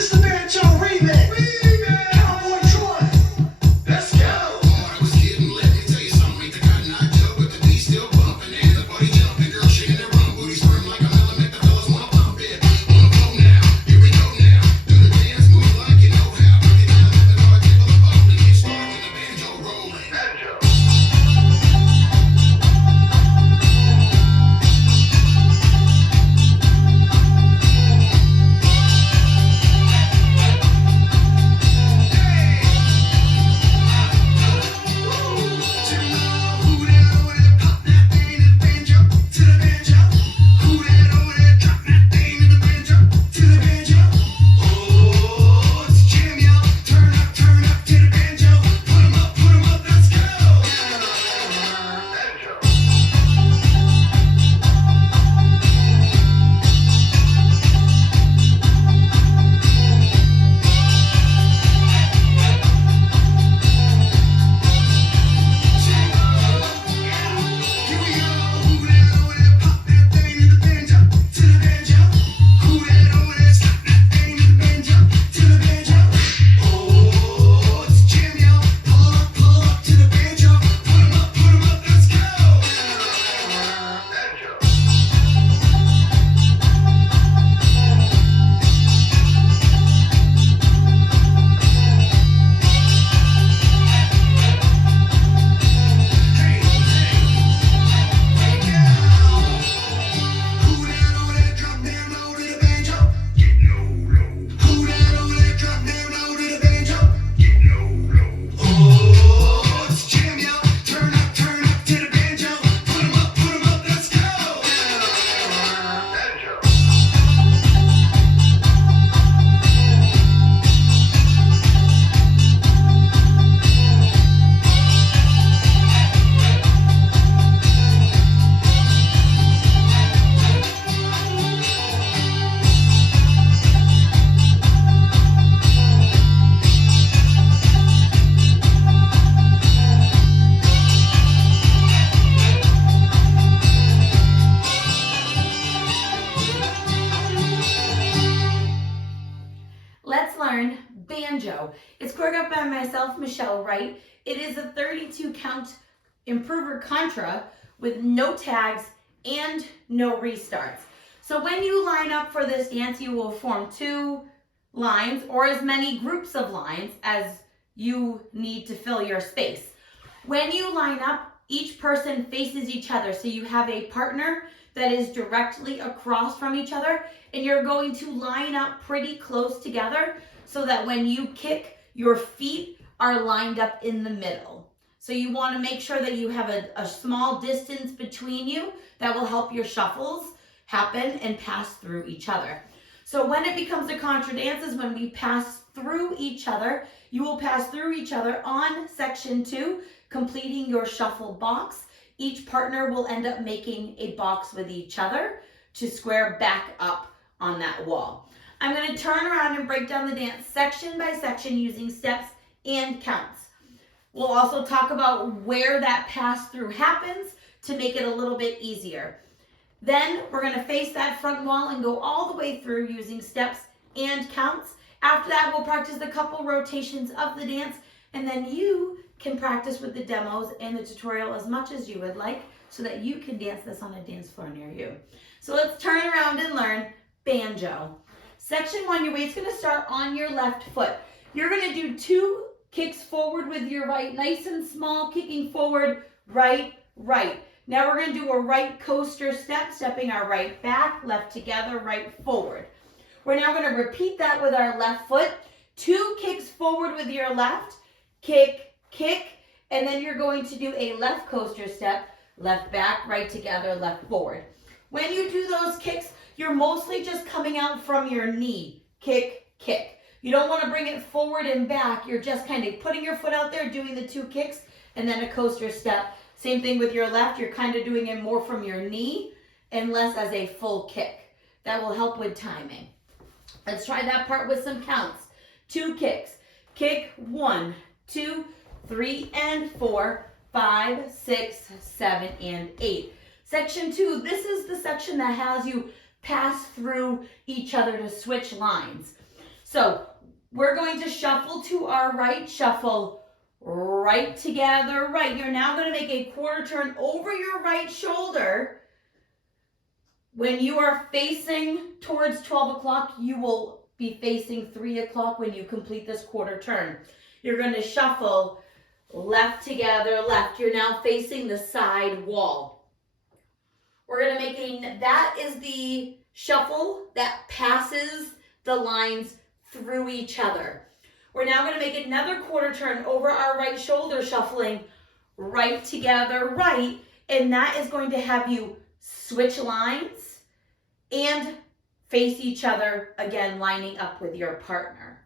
This the Banjo remix. Cowboy Troy. Let's go. I was kidding, let me tell you something. Make the cotton eye joke, but the beat still bumping. And the body jumping, girl shaking their rump. Booty squirm like a melon, make the fellas wanna pump it. On the floor now, here we go now. Do the dance, move like you know how. Break it down, let the car tickle the bump. And get started with the banjo rolling. Banjo. Let's learn Banjo. It's choreographed by myself, Wright. It is a 32 count improver contra with no tags and no restarts. So when you line up for this dance, you will form 2 lines or as many groups of lines as you need to fill your space. When you line up, each person faces each other. So you have a partner that is directly across from each other, and you're going to line up pretty close together so that when you kick, your feet are lined up in the middle. So you want to make sure that you have a small distance between you that will help your shuffles happen and pass through each other. So when it becomes a contra dance is when we pass through each other. You will pass through each other on section 2, completing your shuffle box. Each partner will end up making a box with each other to square back up on that wall. I'm going to turn around and break down the dance section by section using steps and counts. We'll also talk about where that pass through happens to make it a little bit easier. Then we're going to face that front wall and go all the way through using steps and counts. After that, we'll practice a couple rotations of the dance, and then you can practice with the demos and the tutorial as much as you would like so that you can dance this on a dance floor near you. So let's turn around and learn Banjo. Section 1, your weight's going to start on your left foot. You're going to do 2 kicks forward with your right, nice and small, kicking forward, right, right. Now we're going to do a right coaster step, stepping our right back, left together, right forward. We're now going to repeat that with our left foot. 2 kicks forward with your left, kick, kick, and then you're going to do a left coaster step, left back, right together, left forward. When you do those kicks, you're mostly just coming out from your knee, kick, kick. You don't want to bring it forward and back. You're just kind of putting your foot out there, doing the 2 kicks, and then a coaster step. Same thing with your left. You're kind of doing it more from your knee and less as a full kick. That will help with timing. Let's try that part with some counts. 2 kicks. Kick 1, 2, 3, and 4, 5, 6, 7, and 8. Section 2, this is the section that has you pass through each other to switch lines. So we're going to shuffle to our right, shuffle right together, right. You're now going to make a quarter turn over your right shoulder. When you are facing towards 12 o'clock, you will be facing 3 o'clock when you complete this quarter turn. You're going to shuffle left together, left. You're now facing the side wall. We're going to make that is the shuffle that passes the lines through each other. We're now going to make another quarter turn over our right shoulder, shuffling right together, right. And that is going to have you switch lines and face each other, again, lining up with your partner.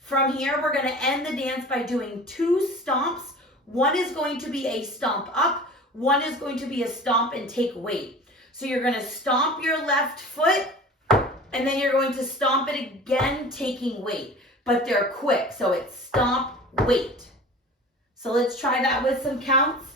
From here, we're going to end the dance by doing 2 stomps. One is going to be a stomp up. One is going to be a stomp and take weight. So you're going to stomp your left foot, and then you're going to stomp it again, taking weight. But they're quick, so it's stomp, weight. So let's try that with some counts.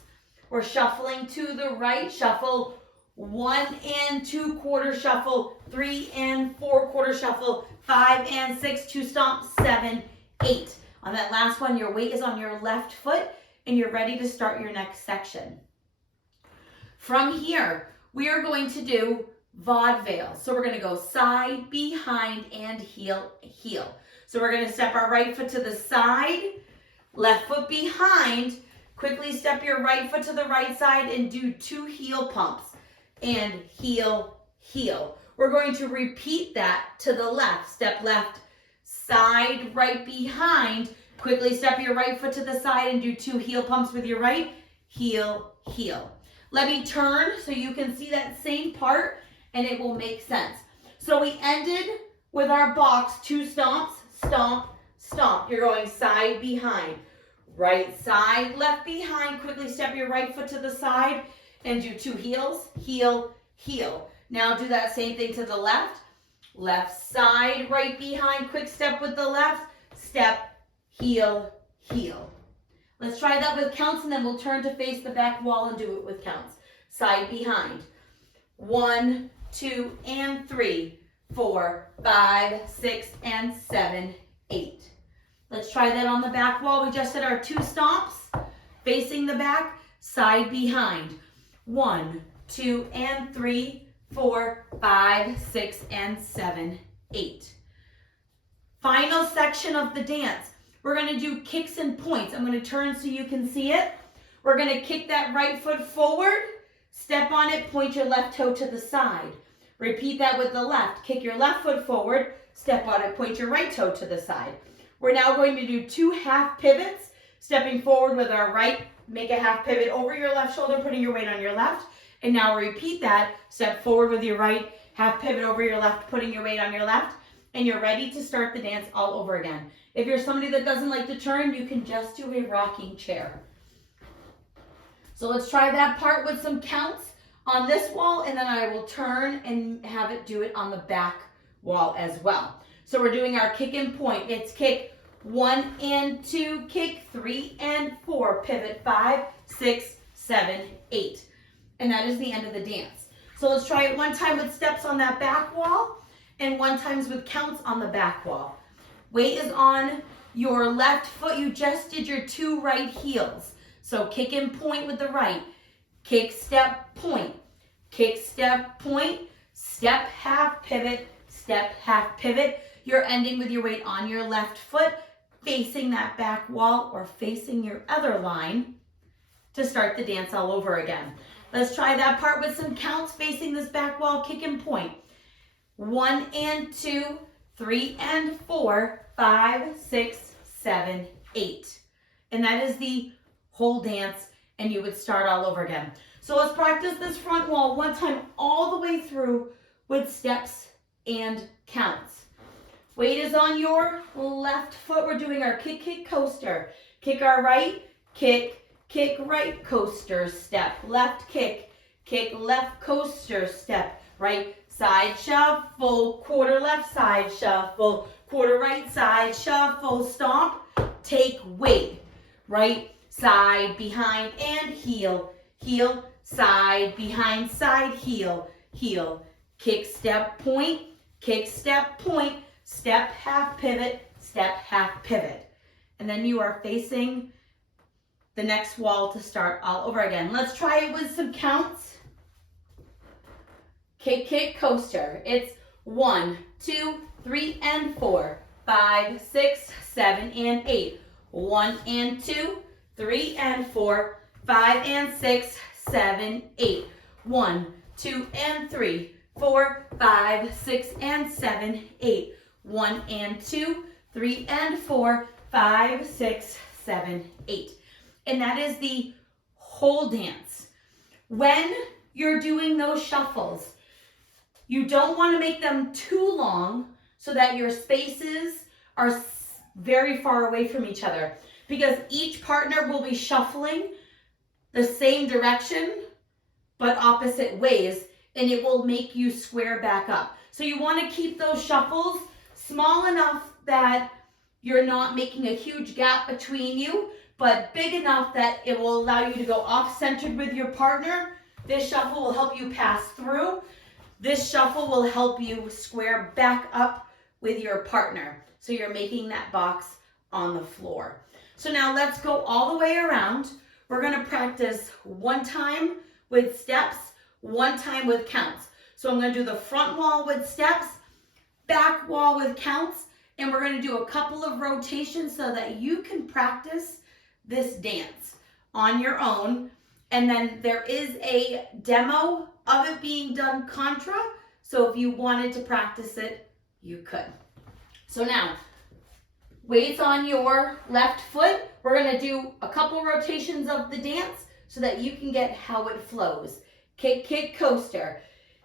We're shuffling to the right, shuffle 1 and 2 quarter shuffle, 3 and 4 quarter shuffle, 5 and 6, 2 stomp, 7, 8. On that last one, your weight is on your left foot, and you're ready to start your next section. From here, we are going to do vaudeville. So we're going to go side, behind, and heel, heel. So we're going to step our right foot to the side, left foot behind, quickly step your right foot to the right side and do 2 heel pumps, and heel, heel. We're going to repeat that to the left. Step left, side, right behind, quickly step your right foot to the side and do 2 heel pumps with your right, heel, heel. Let me turn so you can see that same part and it will make sense. So we ended with our box, 2 stomps, stomp, stomp. You're going side, behind, right side, left behind. Quickly step your right foot to the side and do 2 heels, heel, heel. Now do that same thing to the left. Left side, right behind. Quick step with the left. Step, heel, heel. Let's try that with counts, and then we'll turn to face the back wall and do it with counts. Side, behind. 1, 2, and 3, 4, 5, 6, and 7, 8. Let's try that on the back wall. We just did our 2 stomps, facing the back, side, behind. 1, 2, and 3, 4, 5, 6, and 7, 8. Final section of the dance. We're going to do kicks and points. I'm going to turn so you can see it. We're going to kick that right foot forward, step on it, point your left toe to the side. Repeat that with the left. Kick your left foot forward, step on it, point your right toe to the side. We're now going to do 2 half pivots, stepping forward with our right, make a half pivot over your left shoulder, putting your weight on your left. And now repeat that, step forward with your right, half pivot over your left, putting your weight on your left, and you're ready to start the dance all over again. If you're somebody that doesn't like to turn, you can just do a rocking chair. So let's try that part with some counts on this wall, and then I will turn and have it do it on the back wall as well. So we're doing our kick and point. It's kick 1 and 2, kick 3 and 4, pivot 5, 6, 7, 8. And that is the end of the dance. So let's try it one time with steps on that back wall and one time with counts on the back wall. Weight is on your left foot. You just did your 2 right heels. So kick and point with the right. Kick, step, point. Kick, step, point. Step, half pivot. Step, half pivot. You're ending with your weight on your left foot, facing that back wall or facing your other line to start the dance all over again. Let's try that part with some counts facing this back wall, kick and point. 1 and 2, 3 and 4, 5, 6, 7, 8. And that is the whole dance, and you would start all over again. So let's practice this front wall one time all the way through with steps and counts. Weight is on your left foot. We're doing our kick, kick, coaster. Kick our right, kick, kick, right, coaster, step. Left, kick, kick, left, coaster, step. Right, side shuffle, quarter left, side shuffle, quarter right, side shuffle, stomp, take weight. Right, side, behind, and heel, heel, side, behind, side, heel, heel. Kick, step, point, step, half pivot, step, half pivot. And then you are facing the next wall to start all over again. Let's try it with some counts. Kick, kick, coaster. It's 1, 2, 3, and 4, 5, 6, 7, and 8. 1 and 2, 3 and 4, 5 and 6, 7, 8. 1, 2 and 3, 4, 5, 6, and 7, 8. 1 and 2, 3 and 4, 5, 6, 7, 8. And that is the whole dance. When you're doing those shuffles, you don't want to make them too long so that your spaces are very far away from each other, because each partner will be shuffling the same direction but opposite ways, and it will make you square back up. So you want to keep those shuffles small enough that you're not making a huge gap between you, but big enough that it will allow you to go off-centered with your partner. This shuffle will help you pass through. This shuffle will help you square back up with your partner. So you're making that box on the floor. So now let's go all the way around. We're going to practice one time with steps, one time with counts. So I'm going to do the front wall with steps, back wall with counts, and we're going to do a couple of rotations so that you can practice this dance on your own. And then there is a demo of it being done contra, so if you wanted to practice it, you could. So now, weights on your left foot. We're going to do a couple rotations of the dance so that you can get how it flows. Kick, kick, coaster.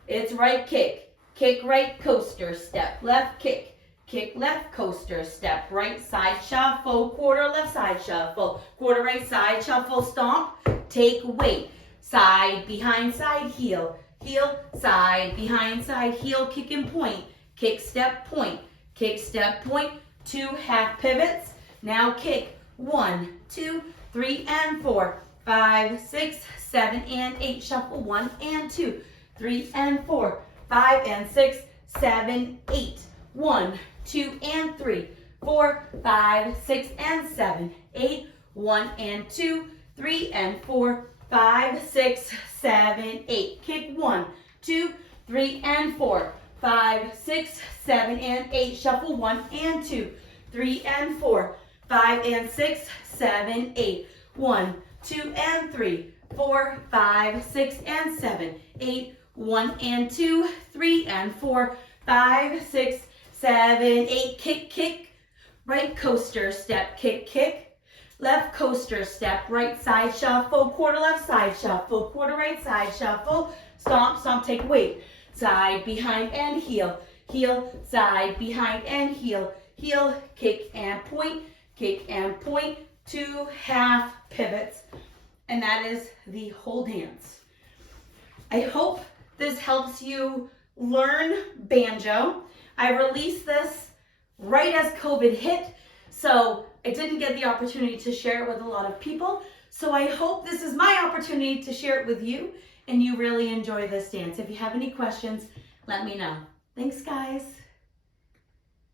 It's right kick. Kick, right, coaster, step, left, kick. Kick, left, coaster, step, right, side, shuffle, quarter, left, side, shuffle, quarter, right, side, shuffle, stomp, take weight, side, behind, side, heel, heel, side, behind, side, heel, kick and point, kick, step, point, kick, step, point, 2 half pivots. Now kick, 1, 2, 3, and 4, 5, 6, 7, and 8. Shuffle 1 and 2, 3 and 4, 5 and 6, 7, 8. 1, 2, and 3, 4, 5, 6, and 7, 8. 1 and 2, 3 and 4, 5, 6, 7, 8. Kick 1, 2, 3, and 4, 5, 6, 7, and 8. Shuffle 1 and 2, 3 and 4, 5 and 6, 7, 8. 1, 2, and 3, 4, 5, 6, and 7, 8. 1 and 2, 3 and 4, 5, 6, 7, 8. Kick, kick, right coaster, step, kick, kick. Left coaster, step, right side shuffle, quarter left side shuffle, quarter right side shuffle, stomp, stomp, take weight. Side, behind, and heel, heel, side, behind, and heel, heel, kick and point, 2 half pivots. And that is the whole dance. I hope this helps you learn banjo. I released this right as COVID hit, so I didn't get the opportunity to share it with a lot of people. So I hope this is my opportunity to share it with you and you really enjoy this dance. If you have any questions, let me know. Thanks, guys.